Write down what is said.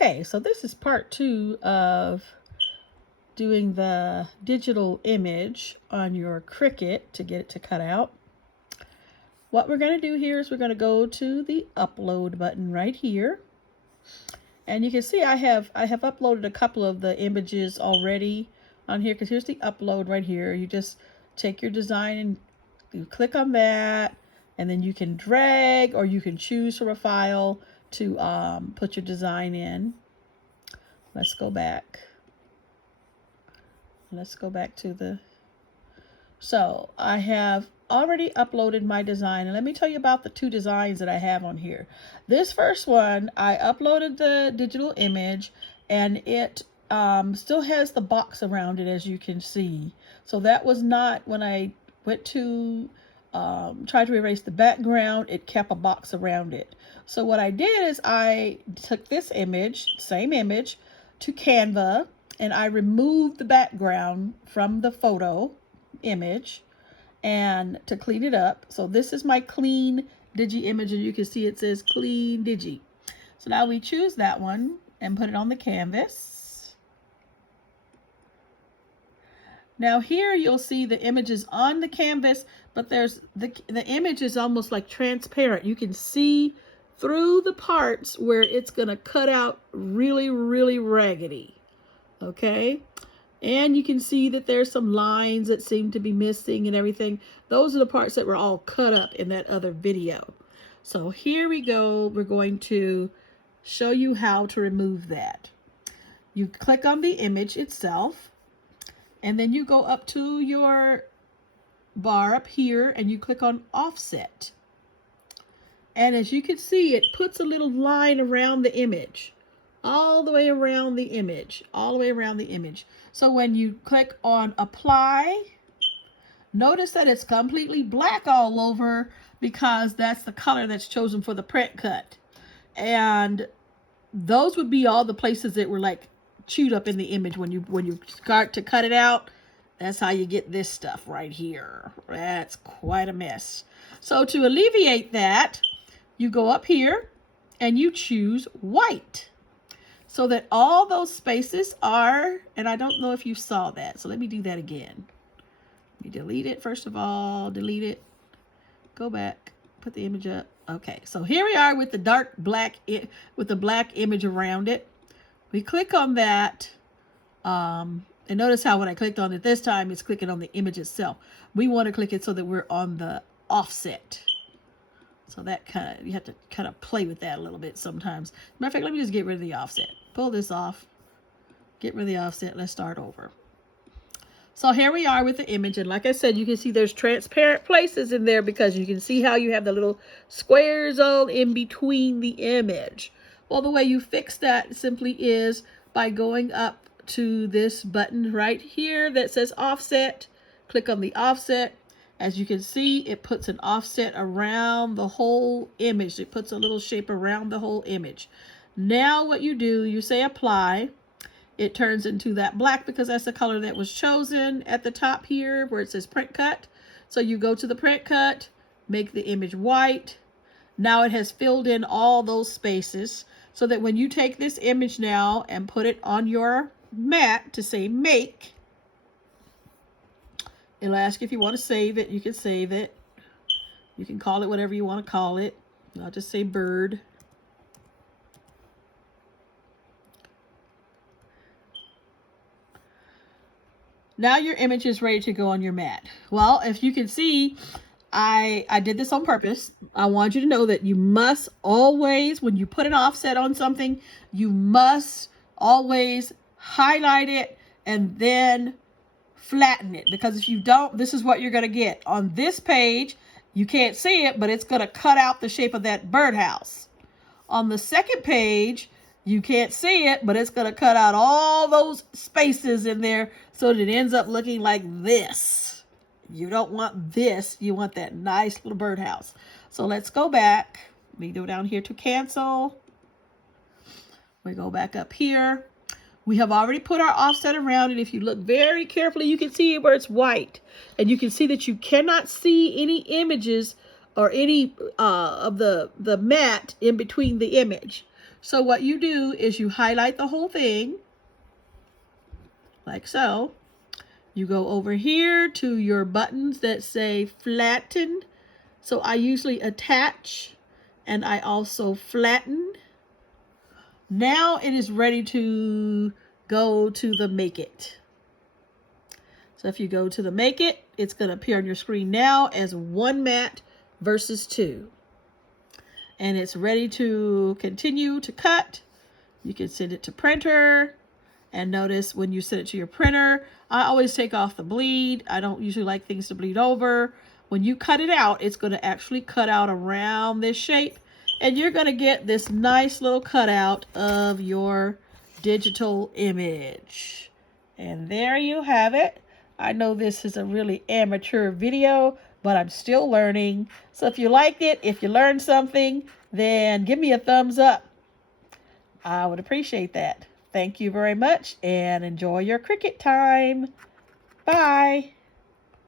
Okay, so this is part 2 of doing the digital image on your Cricut to get it to cut out. What we're going to do here is we're going to go to the upload button right here. And you can see I have uploaded a couple of the images already on here, because here's the upload right here. You just take your design and you click on that, and then you can drag or you can choose from a file to put your design in. Let's go back. Let's go back to the... So I have already uploaded my design, and let me tell you about the 2 designs that I have on here. This first one, I uploaded the digital image, and it still has the box around it, as you can see. So that was not, when I went to try to erase the background, it kept a box around it. So what I did is I took this image, same image, to Canva, and I removed the background from the photo image and to clean it up. So this is my clean digi image, and you can see it says clean digi. So now we choose that one and put it on the canvas. Now here you'll see the images on the canvas, but there's the image is almost like transparent. You can see through the parts where it's going to cut out really, really raggedy. Okay, and you can see that there's some lines that seem to be missing and everything. Those are the parts that were all cut up in that other video. So here we go. We're going to show you how to remove that. You click on the image itself, and then you go up to your bar up here and you click on offset. And as you can see, it puts a little line around the image. All the way around the image, all the way around the image. So when you click on apply, notice that it's completely black all over, because that's the color that's chosen for the print cut. And those would be all the places that were like chewed up in the image when you start to cut it out. That's how you get this stuff right here. That's quite a mess. So to alleviate that, you go up here and you choose white, so that all those spaces are, and I don't know if you saw that, so let me do that again. Let me delete it first of all, delete it, go back, put the image up. Okay, so here we are with the dark black, with the black image around it. We click on that, and notice how when I clicked on it this time, it's clicking on the image itself. We want to click it so that we're on the offset. So that you have to kind of play with that a little bit sometimes. Matter of fact, let me just get rid of the offset. Pull this off. Get rid of the offset. Let's start over. So here we are with the image. And like I said, you can see there's transparent places in there, because you can see how you have the little squares all in between the image. Well, the way you fix that simply is by going up to this button right here that says offset. Click on the offset. As you can see, it puts an offset around the whole image. It puts a little shape around the whole image. Now what you do, you say apply. It turns into that black, because that's the color that was chosen at the top here where it says print cut. So you go to the print cut, make the image white. Now it has filled in all those spaces, so that when you take this image now and put it on your mat to say make, it'll ask you if you want to save it. You can save it. You can call it whatever you want to call it. I'll just say bird. Now your image is ready to go on your mat. Well, if you can see, I did this on purpose. I want you to know that you must always, when you put an offset on something, you must always highlight it and then flatten it, because if you don't, this is what you're going to get. On this page, you can't see it, but it's going to cut out the shape of that birdhouse. On the second page, you can't see it, but it's going to cut out all those spaces in there, so that it ends up looking like this. You don't want this. You want that nice little birdhouse. So let's go back. We go down here to cancel. We go back up here. We have already put our offset around it. If you look very carefully, you can see where it's white. And you can see that you cannot see any images or any of the mat in between the image. So what you do is you highlight the whole thing, like so. You go over here to your buttons that say flatten. So I usually attach and I also flatten. Now it is ready to go to the make it. So if you go to the make it, it's going to appear on your screen now as one mat versus two. And it's ready to continue to cut. You can send it to printer. And notice when you send it to your printer, I always take off the bleed. I don't usually like things to bleed over. When you cut it out, it's going to actually cut out around this shape. And you're going to get this nice little cutout of your digital image. And there you have it. I know this is a really amateur video, but I'm still learning. So if you liked it, if you learned something, then give me a thumbs up. I would appreciate that. Thank you very much and enjoy your Cricut time. Bye.